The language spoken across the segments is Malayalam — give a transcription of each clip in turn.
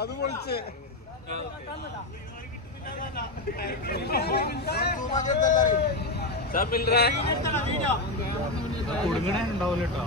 അത് പൊളിച്ച് കുടുങ്ങണ ഉണ്ടാവില്ല കേട്ടോ.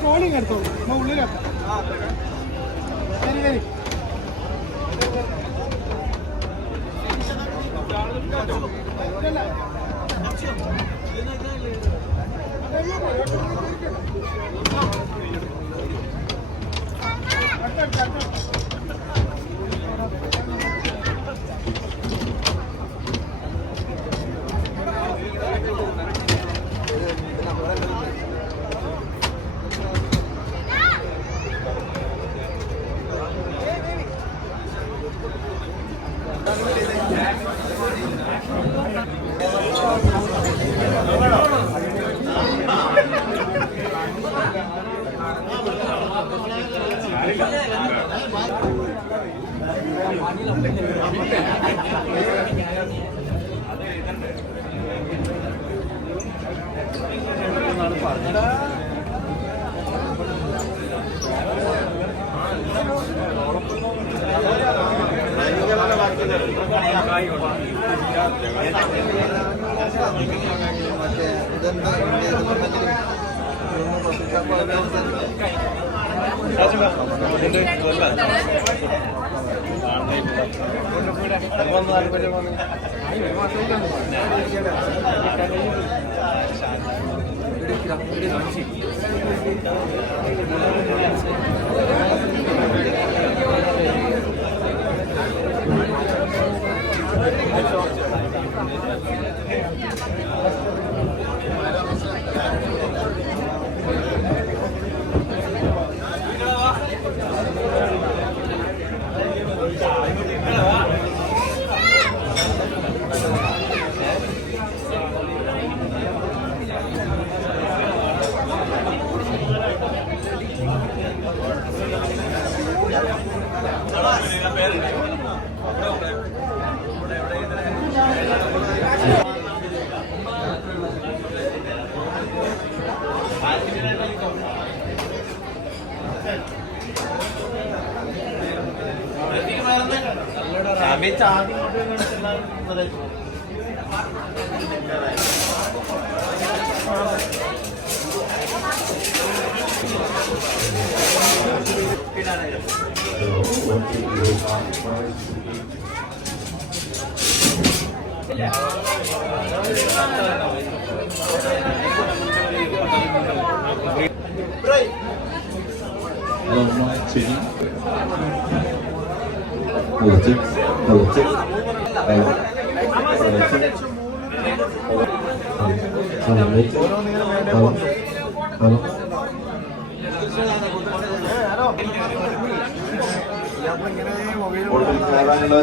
ട്രോളിങ് എടുത്തോളൂ ഉള്ളിലെത്താം. ശരി ശരി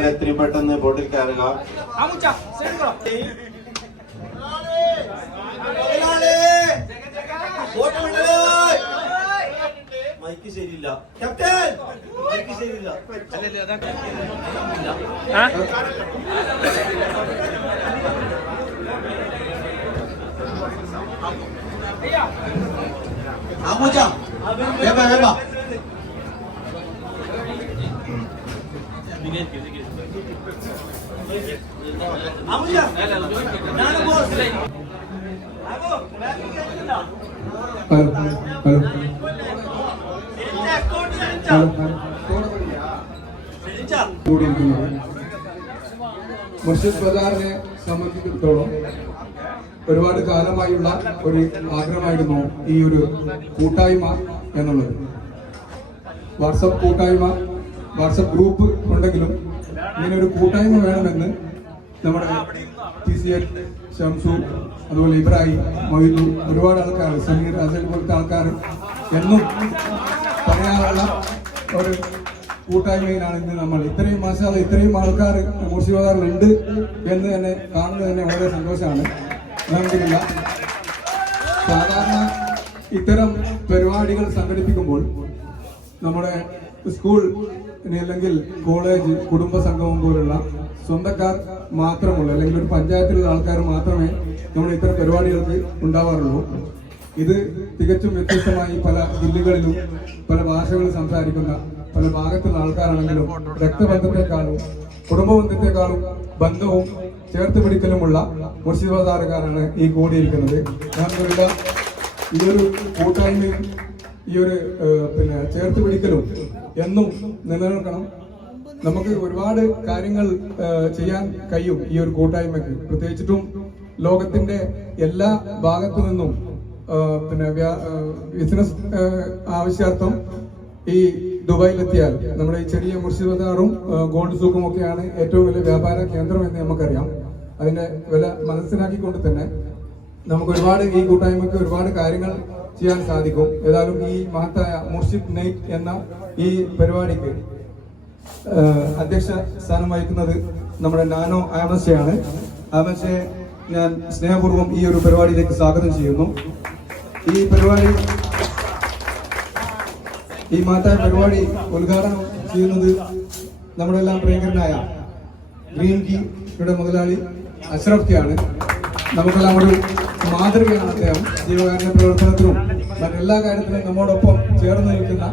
എത്രയും പെട്ടെന്ന് ബോട്ടിൽ കയറുക. മൈക്ക് ശരിയില്ല ക്യാപ്റ്റൻ, മൈക്ക് ശരിയില്ല. മുർഷിദ് ബസാറിനെ സംബന്ധിച്ചിടത്തോളം ഒരുപാട് കാലമായുള്ള ഒരു ആഗ്രഹമായിരുന്നു ഈ ഒരു കൂട്ടായ്മ എന്നുള്ളത്. വാട്സപ്പ് കൂട്ടായ്മ, വാട്സപ്പ് ഗ്രൂപ്പ് ഉണ്ടെങ്കിലും ഇങ്ങനെ ഒരു കൂട്ടായ്മ വേണമെന്ന് നമ്മുടെ TCL, ഷംസു, അതുപോലെ ഇബ്രാഹിം, മൊയ്തു, ഒരുപാട് ആൾക്കാർ, സമീർ, അസൽ പോലത്തെ ആൾക്കാർ എന്നും പറയാനുള്ള ഒരു കൂട്ടായ്മയിലാണ് ഇന്ന് നമ്മൾ. ഇത്രയും മാസാല ഇത്രയും ആൾക്കാർ മുർഷിദ് ബസാറിലുണ്ട് എന്ന് തന്നെ കാണുന്നത് തന്നെ വളരെ സന്തോഷമാണ്. അൽഹംദുലില്ലാ. സാധാരണ ഇത്തരം പരിപാടികൾ സംഘടിപ്പിക്കുമ്പോൾ നമ്മുടെ സ്കൂൾ അല്ലെങ്കിൽ കോളേജ്, കുടുംബ സംഗമം പോലുള്ള സ്വന്തക്കാർ മാത്രമുള്ള അല്ലെങ്കിൽ ഒരു പഞ്ചായത്തിലുള്ള ആൾക്കാർ മാത്രമേ നമ്മൾ ഇത്തരം പരിപാടികൾക്ക് ഉണ്ടാവാറുള്ളൂ. ഇത് തികച്ചും വ്യത്യസ്തമായി പല ജില്ലകളിലും പല ഭാഷകൾ സംസാരിക്കുന്ന പല ഭാഗത്തുള്ള ആൾക്കാരാണെങ്കിലും രക്തബന്ധത്തെക്കാളും കുടുംബബന്ധത്തെക്കാളും ബന്ധവും ചേർത്ത് പിടിക്കലുമുള്ള മുർഷിദ് ബസാറുകാരാണ് ഈ കൂടിയിരിക്കുന്നത്. അൽഹംദുലില്ലാ. ഈ ഒരു കൂട്ടായ്മയും ഈ ഒരു ചേർത്ത് പിടിക്കലും എന്നും നിലനിൽക്കണം. നമുക്ക് ഒരുപാട് കാര്യങ്ങൾ ചെയ്യാൻ കഴിയും ഈ ഒരു കൂട്ടായ്മയ്ക്ക്. പ്രത്യേകിച്ചിട്ടും ലോകത്തിന്റെ എല്ലാ ഭാഗത്തു നിന്നും ബിസിനസ് ആവശ്യാർത്ഥം ഈ ദുബായിലെത്തിയാൽ നമ്മുടെ ഈ ചെറിയ മുർഷിദ് ബസാറും ഗോൾഡ് സൂക്കും ഒക്കെയാണ് ഏറ്റവും വലിയ വ്യാപാര കേന്ദ്രം എന്ന് നമുക്കറിയാം. അതിന്റെ വില മനസ്സിലാക്കിക്കൊണ്ട് തന്നെ നമുക്ക് ഒരുപാട് ഈ കൂട്ടായ്മയ്ക്ക് ഒരുപാട് കാര്യങ്ങൾ ചെയ്യാൻ സാധിക്കും. ഏതായാലും ഈ മഹത്തായ മുർഷിദ് നൈറ്റ് എന്ന ഈ പരിപാടിക്ക് അധ്യക്ഷ സ്ഥാനം വഹിക്കുന്നത് നമ്മുടെ നാനോ ആമസയാണ്. ആമസയെ ഞാൻ സ്നേഹപൂർവ്വം ഈ ഒരു പരിപാടിയിലേക്ക് സ്വാഗതം ചെയ്യുന്നു. ഈ പരിപാടി, ഈ മഹത്തായ പരിപാടി ഉദ്ഘാടനം ചെയ്യുന്നത് നമ്മുടെ എല്ലാം പ്രിയങ്കരനായ ഗ്രീൻ ടീയുടെ മുതലാളി അഷ്റഫ് കെയാണ്. നമുക്കെല്ലാം ഒരു മാതൃകയാണ് അദ്ദേഹം. ജീവകാരുണ്യ പ്രവർത്തനത്തിനും മറ്റെല്ലാ കാര്യത്തിലും നമ്മോടൊപ്പം ചേർന്ന് നിൽക്കുന്ന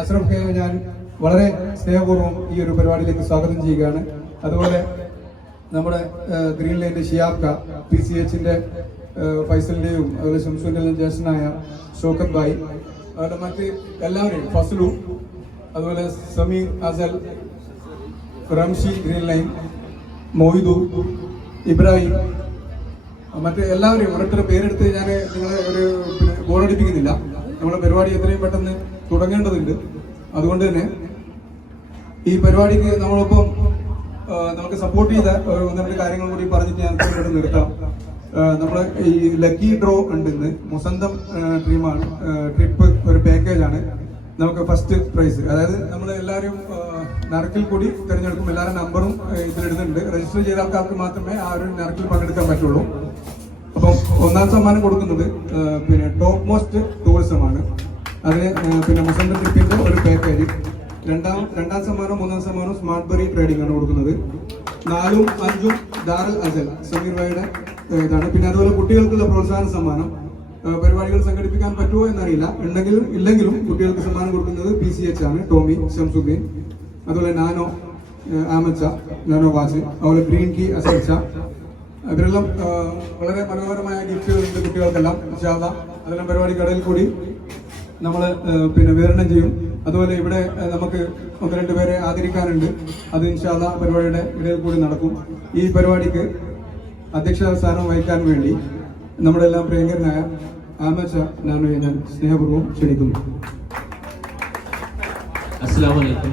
അഷ്റഫ് കെയെ ഞാൻ വളരെ സ്നേഹപൂർവ്വം ഈ ഒരു പരിപാടിയിലേക്ക് സ്വാഗതം ചെയ്യുകയാണ്. അതുപോലെ നമ്മുടെ ഗ്രീൻ ലൈൻ്റെ ഷിയാബ്ക, PCHന്റെ ഫൈസലിന്റെയും അതുപോലെ ഷംസുവിന്റെയും ജ്യേഷ്ഠനായ ഷോക്കത്ത് ഭായ്, അതുപോലെ മറ്റ് എല്ലാവരെയും, ഫസ്ലു, അതുപോലെ സമീർ, അസൽ, റംഷി, ഗ്രീൻ ലൈൻ, മൊയ്തു, ഇബ്രാഹിം, മറ്റ് എല്ലാവരെയും ഓരോരുത്തരുടെ പേരെടുത്ത് ഞാൻ നിങ്ങളെ ഒരു ബോറടിപ്പിക്കുന്നില്ല. നമ്മുടെ പരിപാടി എത്രയും പെട്ടെന്ന് തുടങ്ങേണ്ടതുണ്ട്. അതുകൊണ്ട് തന്നെ ഈ പരിപാടിക്ക് നമ്മളൊപ്പം നമുക്ക് സപ്പോർട്ട് ചെയ്ത ഒന്ന് രണ്ട് കാര്യങ്ങൾ കൂടി പറഞ്ഞിട്ട് ഞാൻ ഇവിടെ നിർത്താം. നമ്മുടെ ഈ ലക്കി ഡ്രോ ഉണ്ട് ഇന്ന്. മുസന്തം ടീമാണ് ട്രിപ്പ് ഒരു പാക്കേജാണ്. നമുക്ക് ഫസ്റ്റ് പ്രൈസ്, അതായത് നമ്മൾ എല്ലാവരും നറുക്കിൽ കൂടി തിരഞ്ഞെടുക്കും. എല്ലാവരുടെ നമ്പറും ഇതിലെടുത്തിട്ടുണ്ട്. രജിസ്റ്റർ ചെയ്ത ആൾക്കാർക്ക് മാത്രമേ ആ ഒരു നറുക്കിൽ പങ്കെടുക്കാൻ പറ്റുള്ളൂ. അപ്പം ഒന്നാം സമ്മാനം കൊടുക്കുന്നത് പിന്നെ ടോപ്പ് മോസ്റ്റ് ടൂറിസമാണ്. അതിന് പിന്നെ മുസന്തം ട്രിപ്പിന്റെ ഒരു പാക്കേജ്. രണ്ടാം സമ്മാനം മൂന്നാം സമ്മാനം സ്മാർട്ട് ബറി ട്രേഡിംഗ് ആണ് കൊടുക്കുന്നത്. 4ഉം 5ഉം ദാറുൽ അസൽ സമീർ ഭായിയുടെ ഇതാണ്. പിന്നെ അതുപോലെ കുട്ടികൾക്കുള്ള പ്രോത്സാഹന സമ്മാനം. പരിപാടികൾ സംഘടിപ്പിക്കാൻ പറ്റുമോ എന്നറിയില്ല, ഉണ്ടെങ്കിലും ഇല്ലെങ്കിലും കുട്ടികൾക്ക് സമ്മാനം കൊടുക്കുന്നത് PCH ആണ്. ടോമി, ഷംസുദ്ദീൻ, അതുപോലെ നാനോ ആമച്ച, നാനോ വാച്ച്, അതുപോലെ ഗ്രീൻ കീ അസർച്ച. ഇവരെല്ലാം വളരെ മനോഹരമായ ഗിഫ്റ്റുകളുണ്ട് കുട്ടികൾക്കെല്ലാം. അതെല്ലാം പരിപാടി കടയിൽ കൂടി നമ്മൾ പിന്നെ വിതരണം ചെയ്യും. അതുപോലെ ഇവിടെ നമുക്ക് 1-2 പേരെ ആദരിക്കാനുണ്ട്. അത് ഇൻഷാല്ലാ പരിപാടിയുടെ ഇടയിൽ കൂടി നടക്കും. ഈ പരിപാടിക്ക് അധ്യക്ഷ സ്ഥാനം വഹിക്കാൻ വേണ്ടി നമ്മുടെ എല്ലാം പ്രിയങ്കരനായ ആമച്ച നാനോയെ ഞാൻ സ്നേഹപൂർവ്വം ക്ഷണിക്കുന്നു. അസ്സലാമു അലൈക്കും.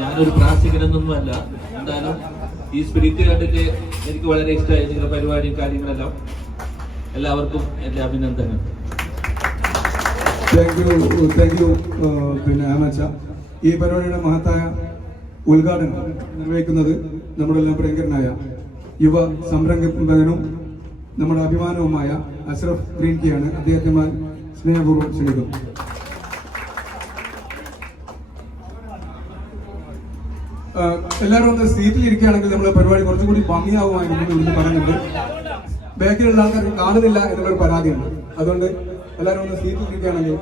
ഞാനൊരു പ്രാസംഗികനൊന്നുമല്ല. എന്തായാലും ഈ സ്പിരിറ്റ് കണ്ടിട്ട് എനിക്ക് വളരെ ഇഷ്ടമായി. നിങ്ങളുടെ പരിപാടിയും കാര്യങ്ങളെല്ലാം. എല്ലാവർക്കും എൻ്റെ അഭിനന്ദനം. താങ്ക് യു പിന്നെ ആമച്ച. ഈ പരിപാടിയുടെ മഹത്തായ ഉദ്ഘാടനം നിർവഹിക്കുന്നത് നമ്മുടെ എല്ലാം പ്രിയങ്കരനായ യുവ സംരംഭകനും നമ്മുടെ അഭിമാനവുമായ അഷ്റഫ് ഗ്രീൻ കീയാണ്. അദ്ദേഹത്തെ സ്നേഹപൂർവ്വം ക്ഷണിക്കുന്നു. എല്ലാവരും ഒന്ന് സീറ്റിൽ ഇരിക്കുകയാണെങ്കിൽ നമ്മളെ പരിപാടി കുറച്ചുകൂടി ഭംഗിയാവുമായിരുന്നു എന്ന് പറഞ്ഞിട്ടുണ്ട്. ബാക്കിലുള്ള ആൾക്കാർ കാണുന്നില്ല എന്നുള്ളൊരു പരാതിയുണ്ട്. അതുകൊണ്ട് എല്ലാവരും ഒന്ന് സീറ്റിൽ ഇരിക്കുകയാണെങ്കിൽ,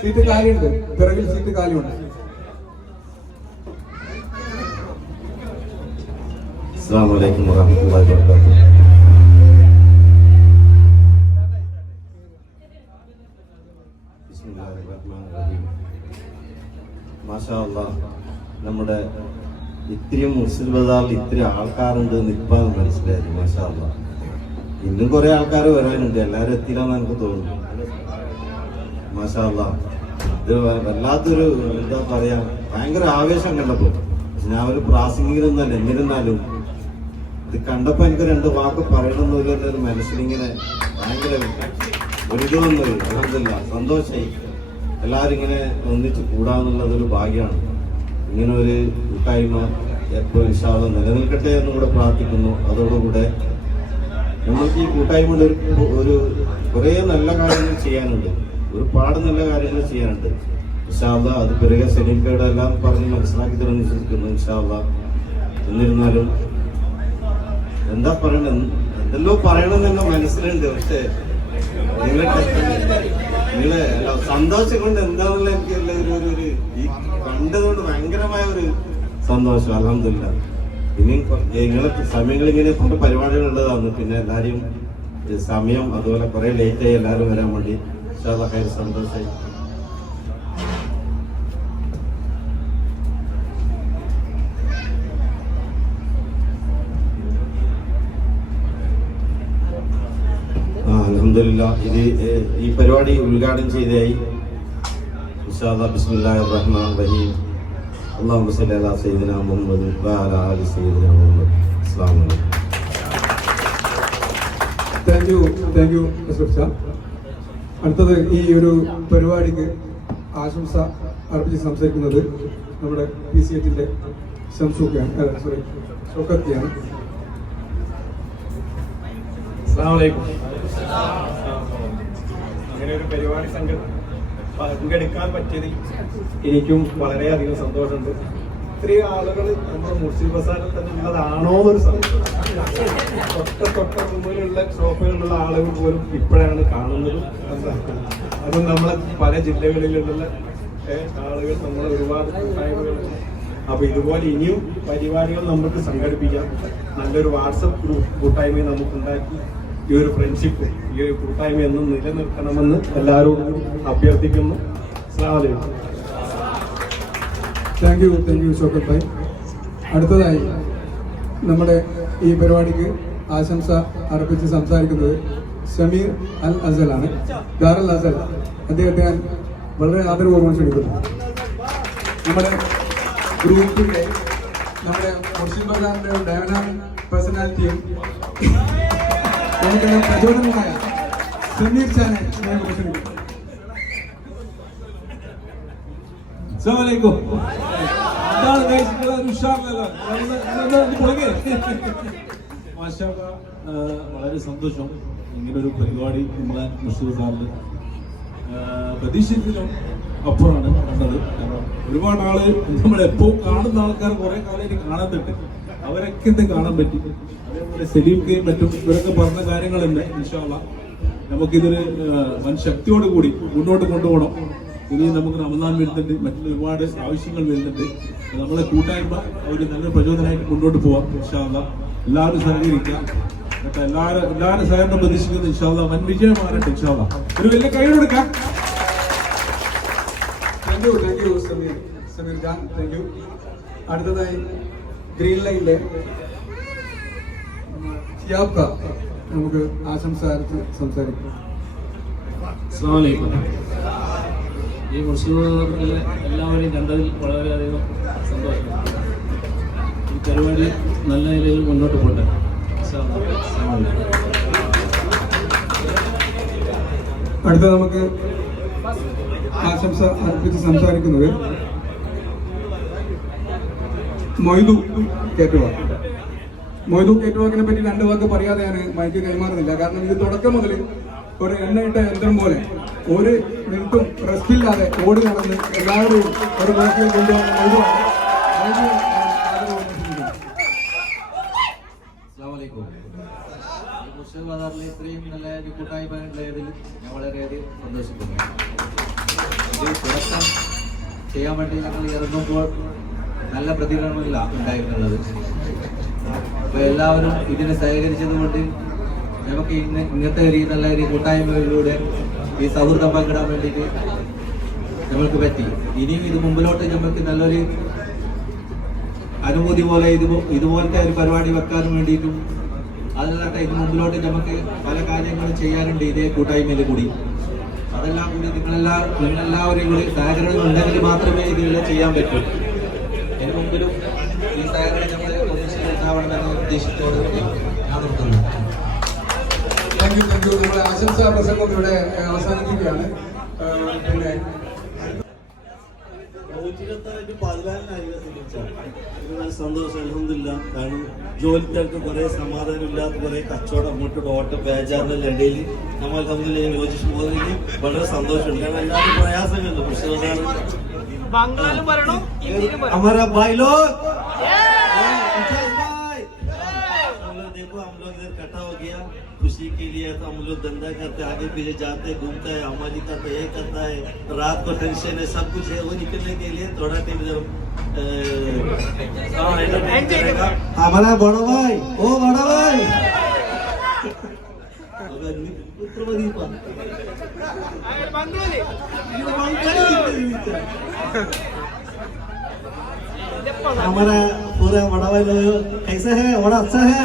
സീറ്റ് കാലിയുണ്ട്, പിറകിൽ സീറ്റ് കാലിയുണ്ട്. അസ്സലാമു അലൈക്കും വറഹ്മത്തുള്ളാഹി വബറകാതുഹു. ബിസ്മില്ലാഹിർ റഹ്മാനിർ റഹീം. മാഷാ അല്ലാഹ്, നമ്മുടെ ഇത്രയും മുസ്ലിം ബസാറിൽ ഇത്ര ആൾക്കാരുണ്ട് നിൽപ്പാന്ന് മനസ്സിലായി. മാഷാ അല്ലാഹ്, ഇന്നും കുറെ ആൾക്കാർ വരാനുണ്ട്. എല്ലാവരും എത്തിയില്ലെന്ന് എനിക്ക് തോന്നുന്നു. മാഷാ അല്ലാഹ്, ഇത് വല്ലാത്തൊരു എന്താ പറയാ, ഭയങ്കര ആവേശം കണ്ടപ്പോൾ. ഞാൻ ഒരു പ്രാസംഗികനൊന്നല്ല, എന്നിരുന്നാലും ഇത് കണ്ടപ്പോൾ എനിക്ക് 2 വാക്ക് പറയണമെന്നൊരു മനസ്സിലിങ്ങനെ ഭയങ്കര ഒരു വന്നു. അൽഹംദുലില്ലാ, സന്തോഷമായി. എല്ലാവരും ഇങ്ങനെ ഒന്നിച്ച് കൂടാന്നുള്ളതൊരു ഭാഗ്യമാണ്. ഇങ്ങനെ ഒരു കൂട്ടായ്മ എപ്പോഴും ഇൻഷാ അല്ലാഹ് നിലനിൽക്കട്ടെ എന്നും കൂടെ പ്രാർത്ഥിക്കുന്നു. അതോടുകൂടെ നമുക്ക് ഈ കൂട്ടായ്മ ഒരു കുറേ നല്ല കാര്യങ്ങൾ ചെയ്യാനുണ്ട്. ഒരുപാട് നല്ല കാര്യങ്ങൾ ചെയ്യാനുണ്ട്. ഇൻഷാ അല്ലാഹ് അത് പിറകെ സലീംക്കയുടെ എല്ലാം പറഞ്ഞ് മനസ്സിലാക്കി തരുമെന്ന് വിശ്വസിക്കുന്നു. ഇൻഷാ അല്ലാഹ്, എന്നിരുന്നാലും എന്താ പറയണത്, എന്തെല്ലോ പറയണമെന്ന് മനസ്സിലുണ്ട്. പക്ഷേ നിങ്ങളെ സന്തോഷം കൊണ്ട് എന്താണെന്നുള്ള എനിക്ക് ഈ കണ്ടതുകൊണ്ട് ഭയങ്കരമായ ഒരു സന്തോഷം. അൽഹംദുലില്ലാ. ഇനിയും നിങ്ങളെ സമയങ്ങൾ ഇങ്ങനെ പല പരിപാടികൾ ഉള്ളതാണ്. പിന്നെ എല്ലാവരും സമയം അതുപോലെ കുറെ ലേറ്റായി എല്ലാവരും വരാൻ വേണ്ടി. ഇൻഷാ അല്ലാഹ് സന്തോഷമായി. അൽഹംദുലില്ലാ, ഇത് ഈ പരിപാടി ഉദ്ഘാടനം ചെയ്തതായി ഇൻഷാ അല്ലാഹ് ബിസ്മില്ലാഹിർ റഹ്മാനിർ റഹീം. അല്ലാഹുമ്മ സ്വല്ലി അലാ സയ്യിദിനാ മുഹമ്മദ് വ അലാ ആലി സയ്യിദിനാ മുഹമ്മദ്. അസ്സലാമു അലൈക്കും. Thank you Ashraf sir. അടുത്തത് ഈ ഒരു പരിപാടിക്ക് ആശംസ അർപ്പിച്ച് സംസാരിക്കുന്നത് നമ്മുടെ PCHന്റെ ഷൗക്കത്തിയാണ്. അങ്ങനെ ഒരു പരിപാടി പങ്കെടുക്കാൻ പറ്റിയതിൽ എനിക്കും വളരെയധികം സന്തോഷമുണ്ട്. ഇത്രയും ആളുകൾ നമ്മുടെ മുർഷിദ് ബസാറിൽ തന്നെ ഉള്ളതാണോ എന്നൊരു സന്തോഷം. തൊട്ട മുമ്പിലുള്ള ഷോപ്പുകളിലുള്ള ആളുകൾ പോലും ഇപ്പോഴാണ് കാണുന്നത്. അതും നമ്മളെ പല ജില്ലകളിലുള്ള ആളുകൾ നമ്മളെ ഒരുപാട് കൂട്ടായ്മകൾ അപ്പൊ ഇതുപോലെ ഇനിയും പരിപാടികൾ നമുക്ക് സംഘടിപ്പിക്കാം. നല്ലൊരു വാട്സപ്പ് ഗ്രൂപ്പ് കൂട്ടായ്മ നമുക്കുണ്ടാക്കി ഈ ഒരു ഫ്രണ്ട്ഷിപ്പ്, ഈ ഒരു കൂട്ടായ്മ എന്നും നിലനിർത്തണമെന്ന് എല്ലാവരോടും അഭ്യർത്ഥിക്കുന്നു. അസ്സലാമു അലൈക്കും. Thank you Shoukath bhai. അടുത്തതായി നമ്മുടെ ഈ പരിപാടിക്ക് ആശംസ അർപ്പിച്ച് സംസാരിക്കുന്നത് ഷമീർ അൽ അസലാണ്. ദാറുൽ അസൽ അദ്ദേഹത്തെ ഞാൻ വളരെ ആദരപൂർവ്വം ക്ഷണിക്കുന്നു. നമ്മുടെ ഗ്രൂപ്പിന്റെ നമ്മുടെ മുർഷിദ് ബസാറിന്റെ ഡയനാമിക് പേഴ്സണാലിറ്റിയും നമുക്ക് പ്രചോദനമായ സമീർ ഖാനെ ഞാൻ ക്ഷണിക്കുന്നു. അസ്സലാമലൈക്കും. എന്താണ് ഉദ്ദേശിക്കുന്നത്? ഉഷാറിലല്ലോ മാഷാഅല്ലാ. വളരെ സന്തോഷം ഇങ്ങനൊരു പരിപാടി നമ്മളെ മുർഷിദ് സാറിൽ പ്രതീക്ഷിച്ചതിനും അപ്പുറമാണ് കണ്ടത്. കാരണം ഒരുപാട് ആള് നമ്മളെപ്പോ കാണുന്ന ആൾക്കാർ കുറെ കാലം കാണുന്നുണ്ട്, അവരൊക്കെ എന്ത് കാണാൻ പറ്റി. അതേപോലെ സലീംക്കെയും മറ്റും ഇവരൊക്കെ പറഞ്ഞ കാര്യങ്ങൾ തന്നെ ഇൻഷാ അല്ലാ നമുക്കിതൊരു വൻ ശക്തിയോട് കൂടി മുന്നോട്ട് കൊണ്ടുപോകണം. ഇനി നമുക്ക് റമദാൻ വരുന്നുണ്ട്, മറ്റുള്ള ഒരുപാട് ആവശ്യങ്ങൾ വരുന്നുണ്ട്. നമ്മളെ കൂട്ടായ്മ ഒരു നല്ലൊരു പ്രചോദനമായിട്ട് മുന്നോട്ട് പോവാം ഇൻഷാ അല്ലാ. എല്ലാവരും സഹകരിക്കാം. എല്ലാവരും സഹകരണം പ്രതീക്ഷിക്കുന്നത് ഇൻഷാ അല്ലാ വൻ വിജയമാകട്ടെ ഇൻഷാ അല്ലാ. ഒരു വലിയ കൈ കൊടുക്കാം. Thank you Sameer Khan. Thank you. അടുത്തതായി ഗ്രീൻ ലൈനിലെ ഷിയാബ് ഖാൻ നമുക്ക് ആശംസ സംസാരിക്കാം. അസ്സലാമു അലൈക്കും. ഈ മുർഷിദ് എല്ലാവരെയും കണ്ടതിൽ വളരെയധികം സന്തോഷം. ഈ പരിപാടി നല്ല നിലയിൽ മുന്നോട്ട് പോട്ടെ. അടുത്ത നമുക്ക് ആശംസ അർപ്പിച്ച് സംസാരിക്കുന്നത് മൊയ്തു കേറ്റുവാക്കിനെ പറ്റി രണ്ട് വാക്ക് പറയാതെ ഞാൻ മൈക്ക് കൈമാറുന്നില്ല. കാരണം ഇത് തുടക്കം മുതൽ ഒരു എണ്ണയിട്ട യന്ത്രം പോലെ ഒരു മിനിറ്റും റെസ്റ്റില്ലാതെ ഓടി നടന്ന് എല്ലാവരെയും ഒരു വാക്കിൽ കൊണ്ടുപോകുന്ന മൊയ്തുവാണ്. മുർഷിദ് ബസാറിലെ ഇത്രയും നല്ല ഒരു കൂട്ടായ്മ ഉള്ളതിൽ ഞാൻ വളരെയധികം സന്തോഷിക്കുന്നു. ഇത് തുടക്കം ചെയ്യാൻ വേണ്ടി ഞങ്ങൾ ഇറങ്ങുമ്പോൾ നല്ല പ്രതികരണമില്ല ഉണ്ടായിരുന്നുള്ളത്. അപ്പോൾ എല്ലാവരും ഇതിനെ സഹകരിച്ചത് കൊണ്ട് നമുക്ക് ഇന്നത്തെ ഒരു നല്ല ഒരു കൂട്ടായ്മയിലൂടെ ഈ സൗഹൃദം പങ്കിടാൻ വേണ്ടിയിട്ട് നമ്മൾക്ക് പറ്റി. ഇനിയും ഇത് മുമ്പിലോട്ട് നമുക്ക് നല്ലൊരു അനുഭൂതി പോലെ ഇതുപോലത്തെ ഒരു പരിപാടി വെക്കാനും വേണ്ടിയിട്ടും അതല്ലാത്ത ഇത് മുമ്പിലോട്ട് നമുക്ക് പല കാര്യങ്ങളും ചെയ്യാനുണ്ട് ഇതേ കൂട്ടായ്മയിൽ കൂടി. അതെല്ലാം കൂടി നിങ്ങളെല്ലാവരും കൂടി സഹകരണം ഉണ്ടെങ്കിൽ മാത്രമേ ഇതിലെല്ലാം ചെയ്യാൻ പറ്റൂ. ഇതിന് മുമ്പിലും ഈ സഹകരണം നമ്മളെ ഉണ്ടാവണമെന്ന ഉദ്ദേശത്തോട് ഞാൻ നിർത്തുന്നു. Thank you. നമ്മുടെ ആശംസാ പ്രസംഗം ഇവിടെ അവസാനിപ്പിക്കുകയാണ്. പിന്നെ 114 സന്തോഷം അൽഹംദുലില്ലാ. കാരണം ജോലിക്കാർക്ക് കുറെ സമാധാനം ഇല്ലാത്ത കുറെ കച്ചവടം അങ്ങോട്ട് ഓട്ടം ബേജാറിന്റെ ഇടയിൽ നമ്മൾ അൽഹംദുലില്ലാ യോജിച്ച് പോകുന്നതിൽ വളരെ സന്തോഷമുണ്ട്. കാരണം എല്ലാവരും പ്രയാസങ്ങളുണ്ട്. हमारा भाई लोग देखो हम लोग इधर इकट्ठा हो गया खुशी के लिए. तो हम लोग धंधा करते आगे पीछे जाते घूमता है, हमारी करता है, ये करता है. रात को टेंशन है, सब कुछ है. वो निकलने के लिए थोड़ा टाइम करेगा हमारा बड़ा भाई. ओ बड़ा भाई हमारा पूरा बड़ा भाई लोग कैसे है? बड़ा अच्छा है.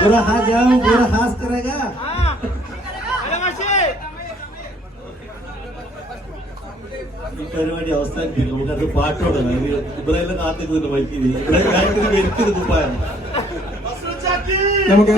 पूरा हाथ जाओ, पूरा हाथ करेगा. ഈ പരിപാടി അവസാനിപ്പിക്കും. നമുക്കത് പാട്ടോടാണ്. ഇബ്രാഹിം കാത്തിരുന്നില്ല മൈക്കിന്. ഇബ്രാഹിം കാത്തിരുന്ന് എനിക്കൊരു കുപ്പായാണ്. നമുക്ക്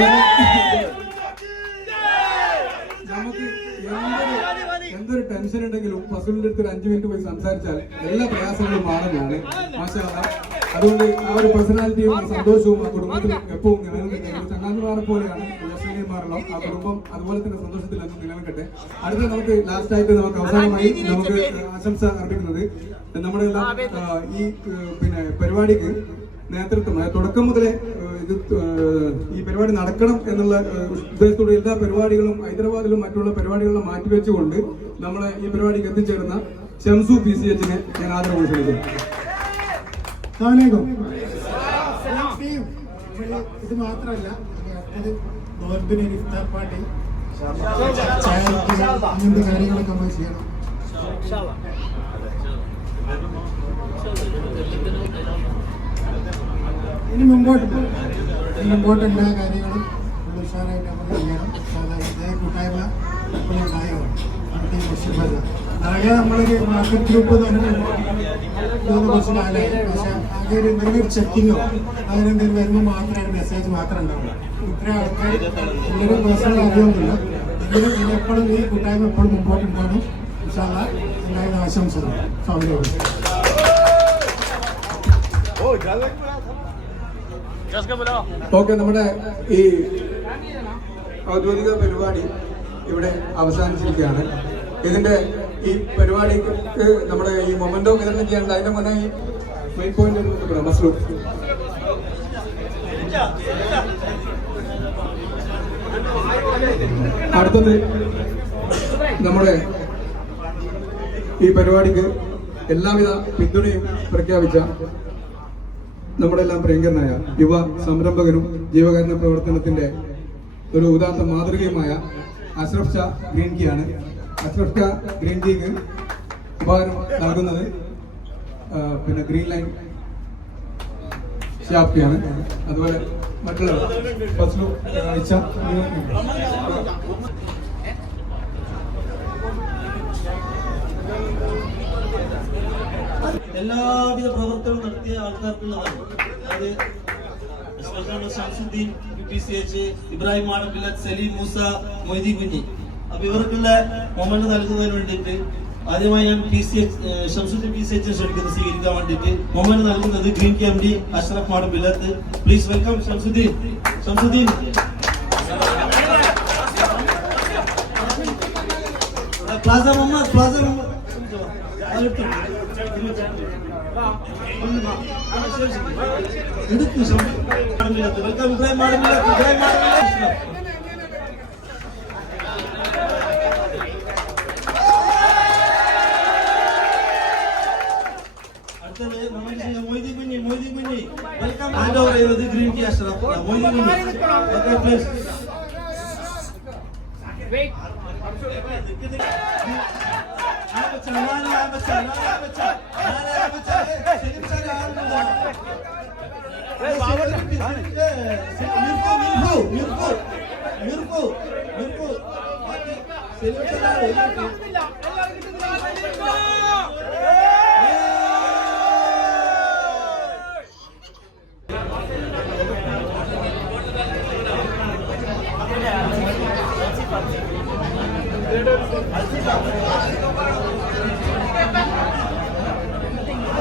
എന്തൊരു ടെൻഷൻ ഉണ്ടെങ്കിലും ഫസലിന്റെ അടുത്ത് 5 മിനിറ്റ് പോയി സംസാരിച്ചാൽ എല്ലാ പ്രയാസങ്ങളും മാറുന്നതാണ്. മാഷാ അല്ലാഹ്. അതുകൊണ്ട് ആ ഒരു പേഴ്സണാലിറ്റിയും സന്തോഷവും ആ കുടുംബത്തിൽ എപ്പോഴും നിലനിൽക്കുന്നത് ചങ്ങാതിമാരെ പോലെയാണ് യശീനിമാരെല്ലാം. ആ കുടുംബം അതുപോലെ തന്നെ സന്തോഷത്തിൽ അന്ന് നിലനിൽക്കട്ടെ. അടുത്ത നമുക്ക് ലാസ്റ്റ് ആയിട്ട് നമുക്ക് അവസാനമായി നമുക്ക് ആശംസ അർപ്പിക്കുന്നത് നമ്മുടെ എല്ലാം ഈ പിന്നെ പരിപാടിക്ക് നേതൃത്വം തുടക്കം മുതലേ ഇത് ഈ പരിപാടി നടക്കണം എന്നുള്ള ഉദ്ദേശത്തോടെ എല്ലാ പരിപാടികളും ഹൈദരാബാദിലും മറ്റുള്ള പരിപാടികളും മാറ്റിവെച്ചുകൊണ്ട് നമ്മളെ ഈ പരിപാടിക്ക് എത്തിച്ചേരുന്ന ഷംസു PCH ഞാൻ ആദരവ് ക്ഷണിക്കുന്നു. ഇത് മാത്രമല്ല അടുത്തത് നോർബിന് ഇഫ്താർ പാർട്ടി ചായ അങ്ങനത്തെ കാര്യങ്ങളൊക്കെ നമ്മൾ ചെയ്യണം. ഇനി മുമ്പോട്ട് എല്ലാ കാര്യങ്ങളും ഉഷാറായിട്ട് നമുക്ക് ചെയ്യണം. ഇതേ കൂട്ടായ്മ എപ്പോഴും ഉണ്ടായിരുന്നു. ആകെ നമ്മളൊരു മാർക്കറ്റ് ഗ്രൂപ്പ് തന്നെ കുറച്ച് കാലമായി. പക്ഷെ ആകെ എന്തെങ്കിലും ഒരു ചെക്കിങ്ങോ അങ്ങനെ എന്തെങ്കിലും വരുമ്പോൾ മാത്രമാണ് മെസ്സേജ് മാത്രം ഉണ്ടാവുള്ളൂ. ഇത്ര ആൾക്കാർ എല്ലാവരും പേഴ്സണൽ അറിയൊന്നുമില്ല. എങ്കിലും ഇതെപ്പോഴും ഈ കൂട്ടായ്മ എപ്പോഴും മുമ്പോട്ട് ഉണ്ടാകും. എല്ലാവരും ആശംസകൾ. സ്വാഗതം. ഓക്കെ, നമ്മുടെ ഈ ഔദ്യോഗിക പരിപാടി ഇവിടെ അവസാനിച്ചിരിക്കുകയാണ്. ഇതിന്റെ ഈ പരിപാടിക്ക് നമ്മുടെ ഈ മൊമെന്റോ വിതരണം ചെയ്യാനുണ്ട്. അതിന്റെ മുന്നേ ഈ മെയിൻ പോയിന്റ് മസ്ലൂർ അടുത്തത് നമ്മുടെ ഈ പരിപാടിക്ക് എല്ലാവിധ പിന്തുണയും പ്രഖ്യാപിച്ച നമ്മുടെ എല്ലാം പ്രിയങ്കരനായ യുവ സംരംഭകനും ജീവകാരുണ്യ പ്രവർത്തനത്തിന്റെ ഒരു ഉദാത്ത മാതൃകയുമായ അഷ്റഫ് ഷാ ഗ്രീൻ കീ ആണ്. അഷ്റഫ് ഷാ ഗ്രീൻ കീക്ക് ഉപഹാരം നൽകുന്നത് പിന്നെ ഗ്രീൻ ലൈൻ ഷാപ്പിയാണ്. അതുപോലെ മറ്റുള്ള ഫസ്ലു ഇച്ച എല്ലാവിധ പ്രവർത്തനവും നടത്തിയ ആൾക്കാർക്കുള്ളതാണ്. അത് ഷംസുദ്ദീൻ PCH, ഇബ്രാഹിം മാടമ്പിലത്ത്, സലീം മൂസ, മൊയ്തീൻ കുഞ്ഞി. അപ്പൊ ഇവർക്കുള്ള മൊമെന്റ് നൽകുന്നതിന് വേണ്ടിയിട്ട് ആദ്യമായി ഞാൻ ഷംസുദ്ദീൻ PCH സ്വീകരിക്കാൻ വേണ്ടിയിട്ട് മൊമെന്റ് നൽകുന്നത് green key MD Ashraf Madampillath. Please welcome Shamsuddin. Plaza Muhammad Moideen കുഞ്ഞി വെൽക്കം. ഹാൻഡ് ഓവർ ചെയ്യുന്നത് ഗ്രീൻ കീ അഷ്റഫ്. മൊയ്തീൻ കുഞ്ഞി ഓക്കേ പ്ലീസ്.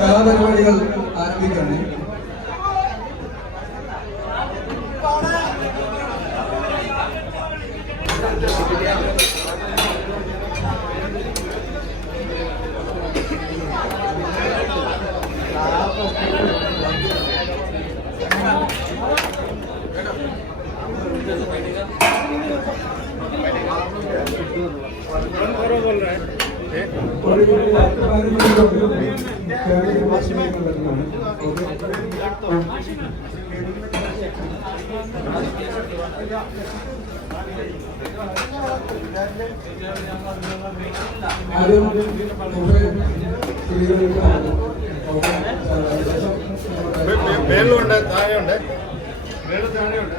കലാപരിപാടികൾ ആരംഭിക്കുകയാണ്. മേലുണ്ട്, താഴെയുണ്ട്. താഴെയുണ്ട്.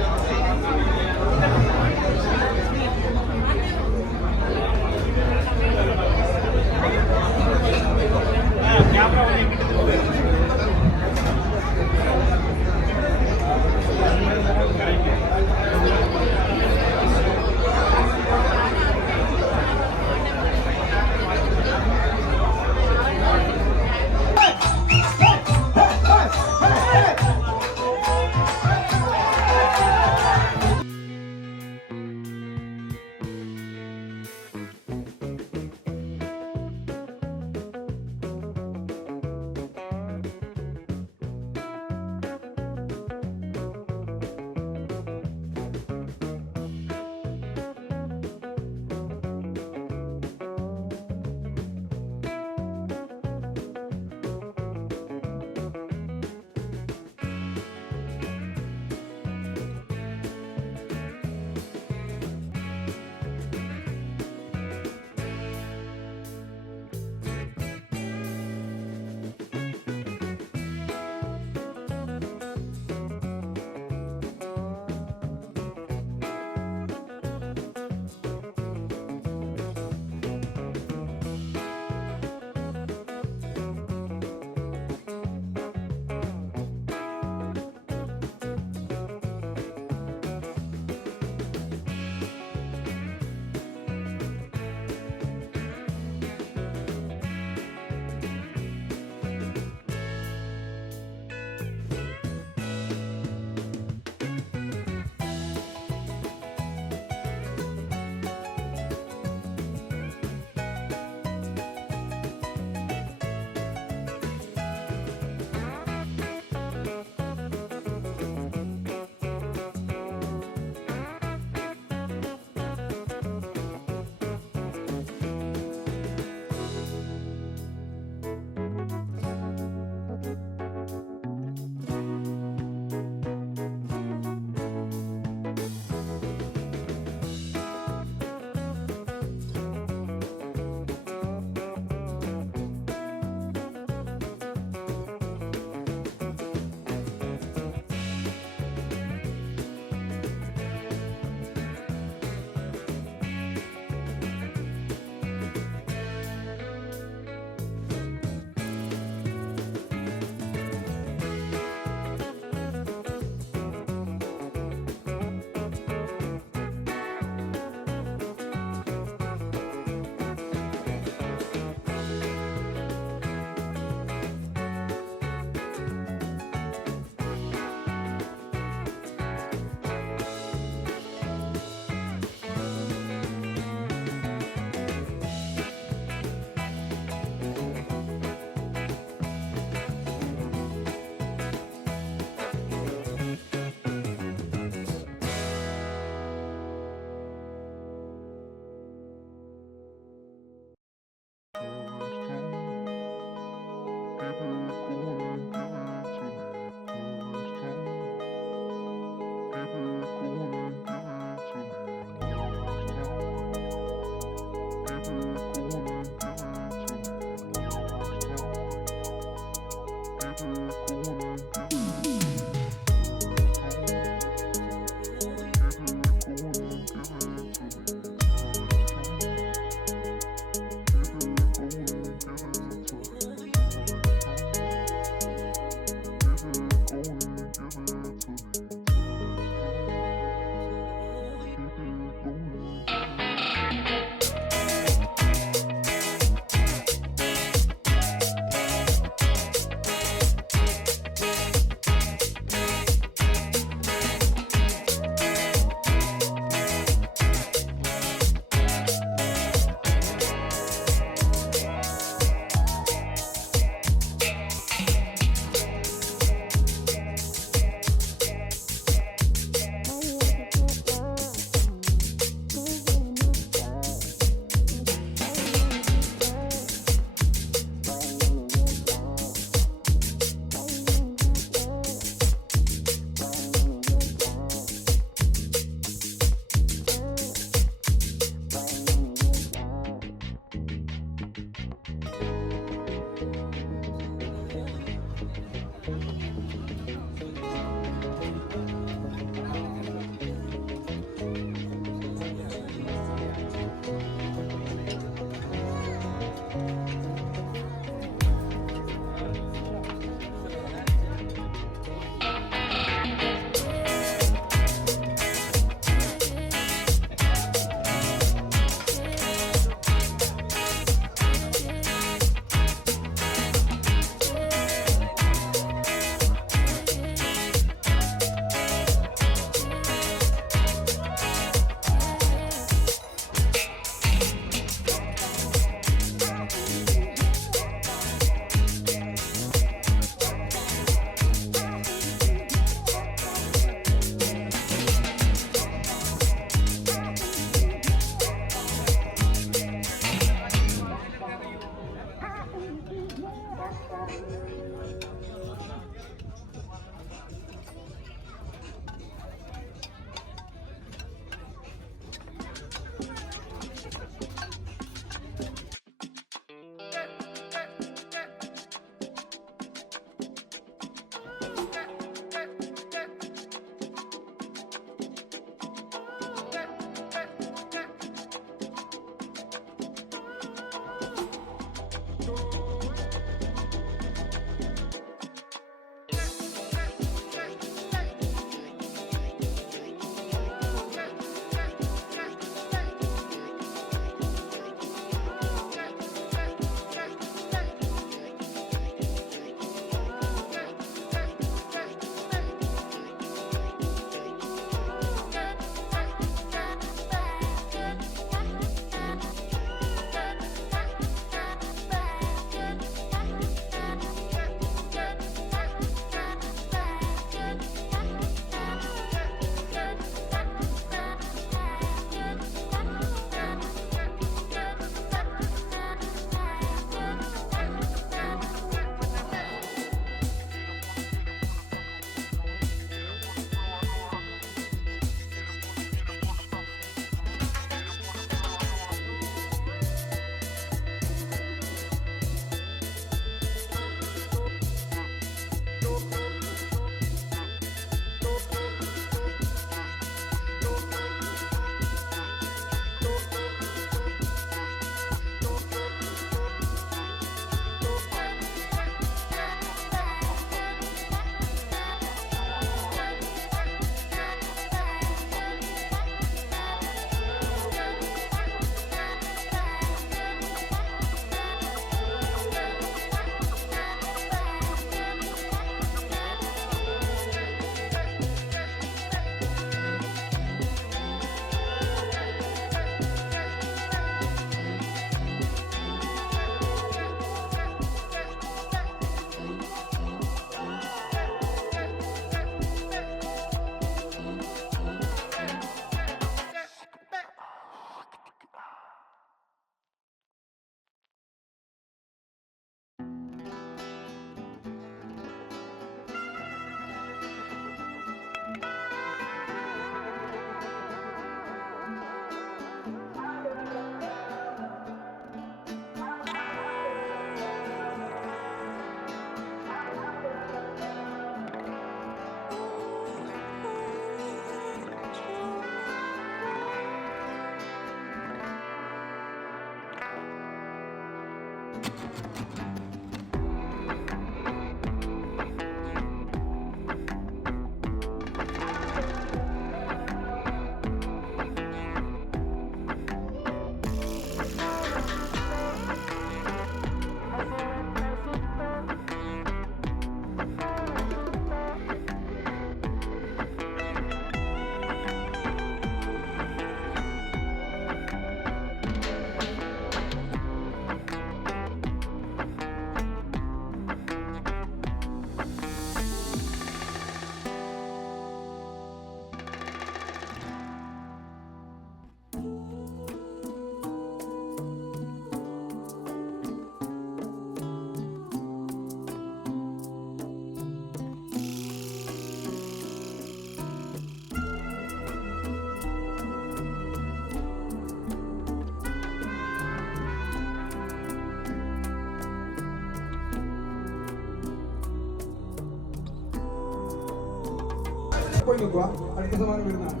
പോയി നോക്കുക. അടുത്ത സമ്മാനം വരുന്നതാണ്.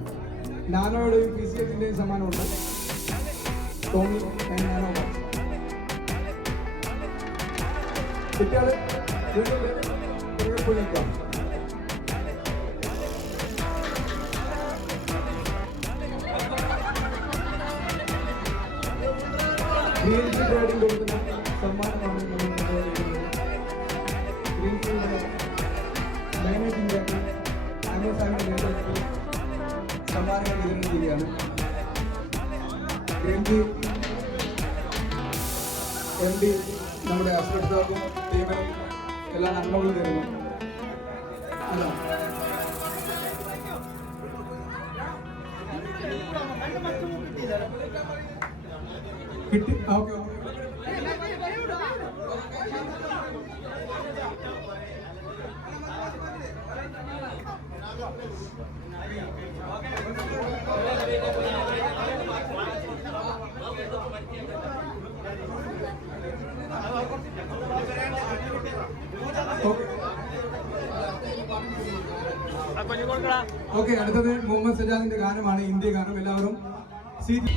നാനോയുടെയും PCHന്റെയും സമ്മാനമുണ്ട്. Tommy and nano watch. കുട്ടികള് പോയി നോക്കുക. ഗ്രീൻ ഫീൽഡ് ട്രേഡിംഗ് കൊടുക്കുന്ന സമ്മാനമാണ് നമ്മൾ ഗ്രീൻ ഫീൽഡ് മാനേജിംഗ് ഡയറക്ടർ ആമസോണിന്റെ നേതൃത്വത്തിൽ സമ്മാനങ്ങൾ വിതരണം ചെയ്യുകയാണ്. MD നമ്മുടെ അസ്രദ്ധാക്കും ടീമിനും എല്ലാ നന്മകളും തരുന്നു. അല്ല കിട്ടി. ഓക്കെ ഓക്കെ, അടുത്തത് മുഹമ്മദ് സജാദിന്റെ ഗാനമാണ്, ഇന്ത്യ ഗാനം. എല്ലാവരും സീറ്റ്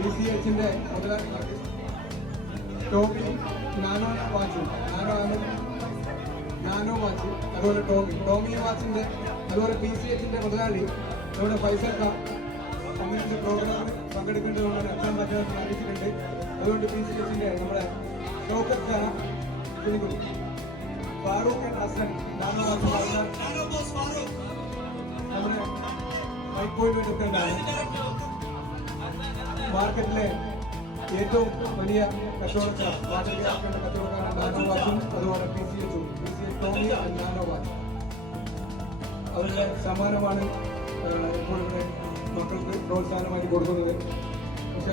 PCHന്റെ മുതലാളി Tommy nano watch, nano watch, അതുപോലെ ടോമി വാച്ചിന്റെ, അതുപോലെ PCHന്റെ മുതലാളി നമ്മുടെ ഫൈസൽ ഖാൻ അങ്ങനത്തെ പ്രോഗ്രാമിൽ പങ്കെടുക്കേണ്ടതുകൊണ്ട് എത്താൻ പറ്റാത്ത അറിയിച്ചിട്ടുണ്ട്. അതുകൊണ്ട് PCHന്റെ നമ്മുടെ ഷൗക്കത്ത് ഖാൻ, ഫാറൂഖ് ഹസൻ നാനോ വാച്ച് നമ്മുടെ ഹൈക്കോടതിയിൽ എത്തേണ്ടതാണ്. മാർക്കറ്റിലെ ഏറ്റവും വലിയ കച്ചവടക്കാരാണ് നാനോ വാച്ചും അതുപോലെ PCH ടോമി നാനോ വാച്ച്. അവരുടെ സമ്മാനമാണ് ഇപ്പോൾ ഇവിടെ മക്കൾക്ക് പ്രോത്സാഹനമായി കൊടുക്കുന്നത്. പക്ഷേ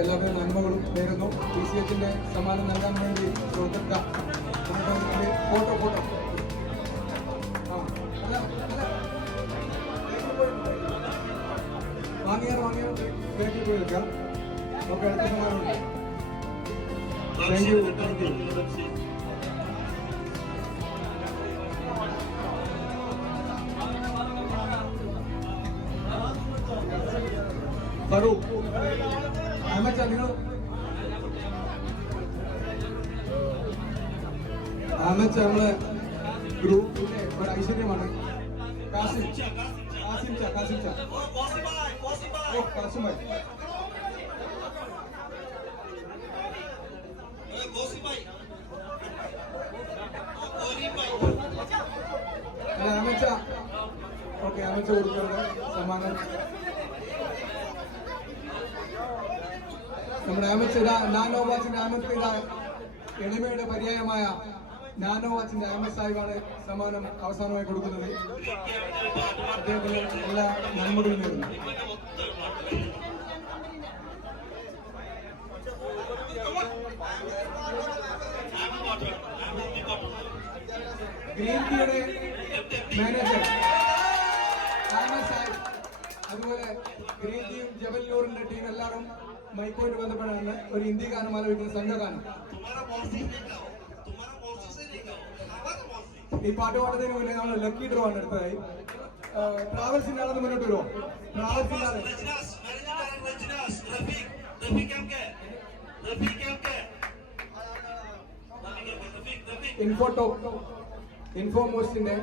എല്ലാവരും നന്മകളും നേരുന്നു. PCHന്റെ സമ്മാനം നൽകാൻ വേണ്ടി ഫോട്ടോ വാങ്ങിയാൽ ബാക്കിൽ പോയി വെക്കാം. നമുക്ക് അടുത്ത സമ്മാനമുണ്ട്. Thank you. ഫറൂഖ് അഹമ്മദ്, നിങ്ങൾ അഹമ്മദ് നമ്മളെ ഗ്രൂപ്പിന്റെ ഒരു ഐശ്വര്യമാണ്. കാസിം ഭായ് ഭായ് കോലിം ഭായ് അമച്ച ഓക്കെ അമച്ച കൊടുക്കുന്നത് സമ്മാനം നമ്മുടെ അമച്ച നാനോ വാച്ചിന്റെ അമത്ത് എളിമയുടെ പര്യായമായ നാനോ വാച്ചിന്റെ അഹമ്മദ് സാഹിബാണ് സമ്മാനം അവസാനമായി കൊടുക്കുന്നത്. അദ്ദേഹത്തിന് എല്ലാ നന്മകളും നേരുന്നു. ഗ്രീൻ ടീയുടെ മാനേജർ അഹമ്മദ് സാഹിബ്, അതുപോലെ ഗ്രീൻ ടീം ജബൽനൂറിന്റെ ടീം എല്ലാവരും മൈക്കോയിട്ട് ബന്ധപ്പെടാണ് ഒരു ഹിന്ദി ഗാനം ആലപിക്കുന്ന സംഘഗാനം. ഈ പാട്ട് പാടുന്നതിന് മുന്നേ നമ്മൾ ലക്കി ഡ്രോ ആണ് എടുത്തതായി. ട്രാവൽസിന്റെ ആളൊന്ന് മുന്നോട്ട് വരുമോ? ട്രാവൽസിന്റെ ആള് ഇൻഫോ മോസ്റ്റിന്റെ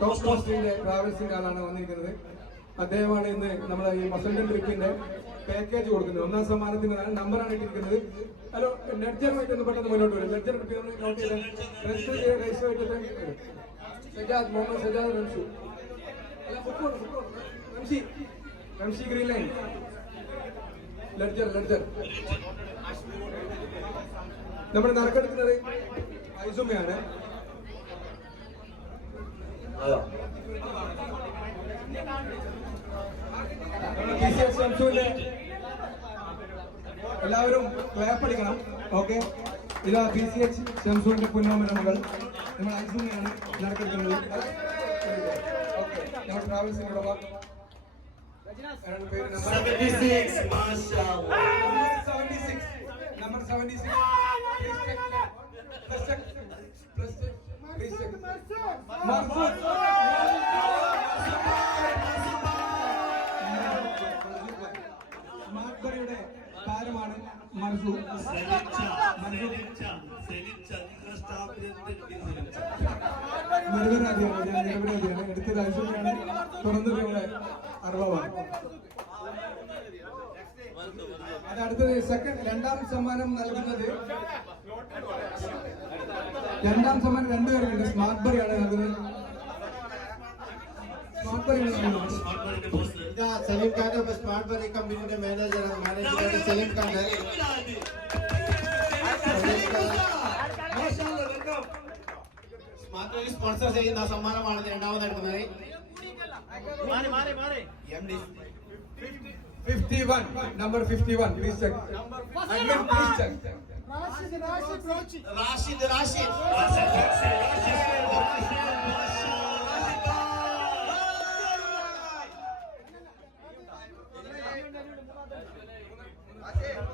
ടോപ്പ് മോസ്റ്റിന്റെ ട്രാവൽസിന്റെ ആളാണ് വന്നിരിക്കുന്നത്. അദ്ദേഹമാണ് ഇന്ന് നമ്മളെ ഈ മസൽഡൻ ട്രിപ്പിന്റെ പാക്കേജ് കൊടുക്കുന്നത്. ഒന്നാം സമ്മാനത്തിന്റെ നമ്പറാണ് ഇട്ടിരിക്കുന്നത്. ഹലോ, ലെഡ്ജറുമായിട്ട് ഒന്ന് പെട്ടെന്ന് മുന്നോട്ട് വരും. ലെഡ്ജർ ട്രിപ്പ് നമ്മൾ നോട്ട് ചെയ്ത് രജിസ്റ്റർ ആയിട്ട് വരും. സജാദ് മുഹമ്മദ് സജാദ് റംഷി, അല്ല റംഷി ഗ്രീൻ ലൈൻ ലെഡ്ജർ. നമ്മൾ നറുക്കെടുക്കുന്നത് ഐസുമയാണ്. എല്ലാവരും ക്ലാപ്പ് അടിക്കണം. ഓക്കെ, ഇതാ PCH ഷംസൂരിന്റെ പുന്നോമന മകൾ നമ്മൾ ഐസുമയാണ് നറുക്കെടുക്കുന്നത്. ഓക്കെ, നമ്മൾ ട്രാവൽസിനോടൊപ്പം നമ്പർ 76 സ്മാർട്ട്ബറിയുടെ താരമാണ് മർസു. നിരപരാധിയാണ്. എടുത്ത രാജ്യമാണ് തുറന്നത് ഇവിടെ അർവാണ്. അത് അടുത്തത് രണ്ടാം സമ്മാനം നൽകുന്നത്. രണ്ടാം സമ്മാനം രണ്ടുപേരുണ്ട്. സ്മാർട്ട്ബറിയാണ് നൽകുന്നത്. സലീം ഖാന്റെ സ്മാർട്ട്ബറി കമ്പനിയുടെ മാനേജറാണ് സലീം ഖാൻ. സ്മാർട്ട്ബറി സ്പോൺസർ ചെയ്യുന്ന സമ്മാനമാണ് രണ്ടാമത് എടുക്കുന്നത്. 51 number 51 please check. Please check. Rashid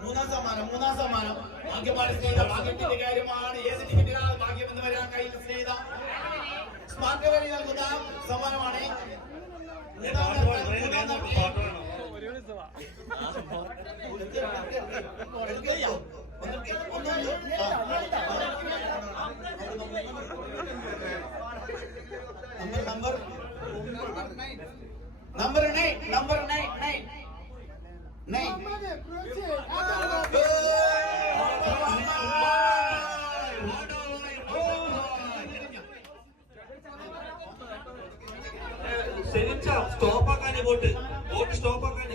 മൂന്നാം സമ്മാനം ഭാഗ്യമാണ് സ്നേഹിത. ഭാഗ്യത്തിന്റെ കാര്യമാണ്. ഏത് ടിക്കറ്റിലാണ് ഭാഗ്യമെന്ന് വരാൻ കഴിയുന്ന സ്നേഹിത സ്മാർട്ട് വഴി നൽകുന്ന സമ്മാനമാണ്. നമ്പർ 9. സ്റ്റോപ്പ് ആക്കാനേ ബോട്ട് സ്റ്റോപ്പ് ആക്കാൻ.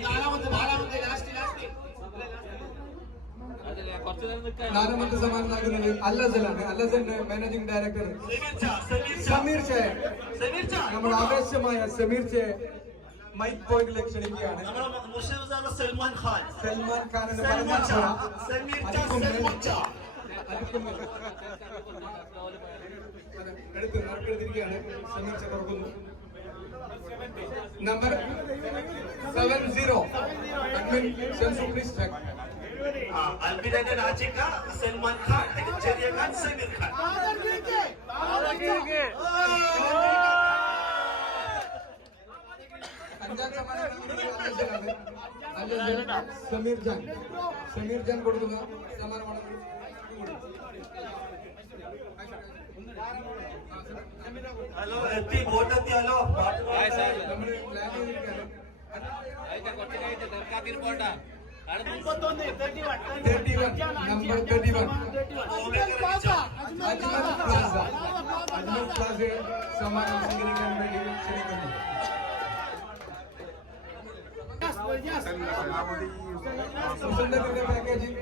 നാലാമത്തെ സമ്മാനം നൽകുന്നത് അല്ലസലാണ്. അല്ലസന്റെ മാനേജിംഗ് ഡയറക്ടർ സമീർ ഷേ. നമ്മുടെ ആവേശമായ സമീർ ഷേ മൈക്ക് പോയിന്റിലേക്ക് ക്ഷണിക്കുകയാണ്. സൽമാൻ ഖാൻ എന്ന് എടുത്തിരിക്കുകയാണ്. സമീർ ഷേ തുറക്കുന്നു. Number 70 admin Shamsu please check. അൽബിദന്റെ രാജിക്ക സൽമാൻ ഖാൻ ചെറിയ ഖാൻ സമീർ ഖാൻ. അഞ്ചാം സമ്മാനം സമീർ ജാൻ കൊടുക്കുന്ന സമ്മാനമാണ്. ഹലോ എത്തി ബോട്ട് എത്തി. ഹലോ നമ്മൾ പ്ലാൻ ചെയ്തിരിക്കുകയാണ്. നമ്പർ 31 അജ്മൽ പ്ലാസ സമ്മാനം സ്വീകരിക്കാൻ വേണ്ടി ക്ഷണിക്കുന്നു. മുസല്ലത്തിന്റെ പാക്കേജിംഗ്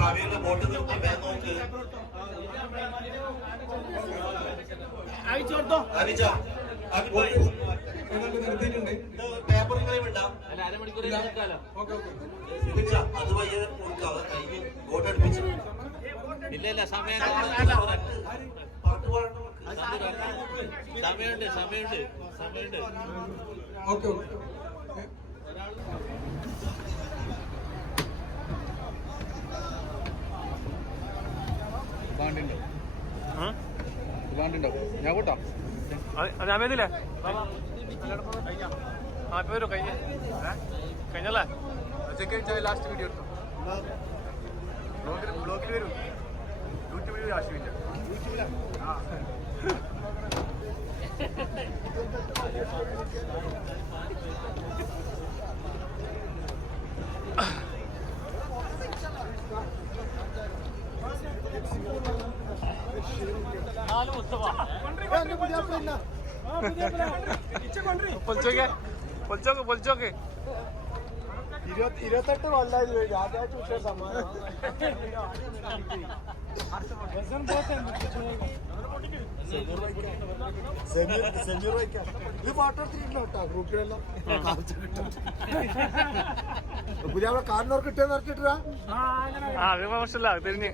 സമയം ബോട്ട് നിർത്തി നോക്ക് നിർത്തിയിട്ടുണ്ട്. പേപ്പറുകളെയും ഉണ്ടാവും അരമണിക്കൂർ അത് വയ്യ കൊടുക്കാം കഴിഞ്ഞ് ബോട്ട് അടുപ്പിച്ചു ഇല്ല സമയം സമയമുണ്ട് ഓക്കെ ഞാൻ കൂട്ടാം. ഞാൻ വരുന്നില്ലേ? ആ ഇപ്പൊ വരും. കഴിഞ്ഞല്ലേ? ഉച്ചയ്ക്ക് ലാസ്റ്റ് വീഡിയോ എടുത്തു. ബ്ലോഗിൽ വരും. യൂട്യൂബിൽ ആവശ്യമില്ല. പൊളിച്ചോക്കെ 28 കൊല്ലായി ആദ്യമായിട്ട് വിട്ട സമ്മാനം. ഇത് ഫോട്ടോ എടുത്തിട്ടുണ്ടോ കേട്ടോ ഗ്രൂപ്പിലെല്ലാം പുതിയ കാറിനോർക്ക് കിട്ടിയെന്ന് ഇറക്കിട്ടാ. അത് പ്രശ്നമില്ല. തിരിഞ്ഞ്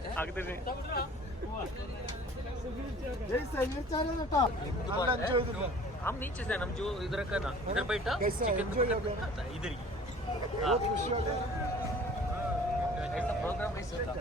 കേട്ടോ हम नीचे से हम जो इधर करना इधर बैठा चिकन इधर ही प्रोग्राम कैसे था?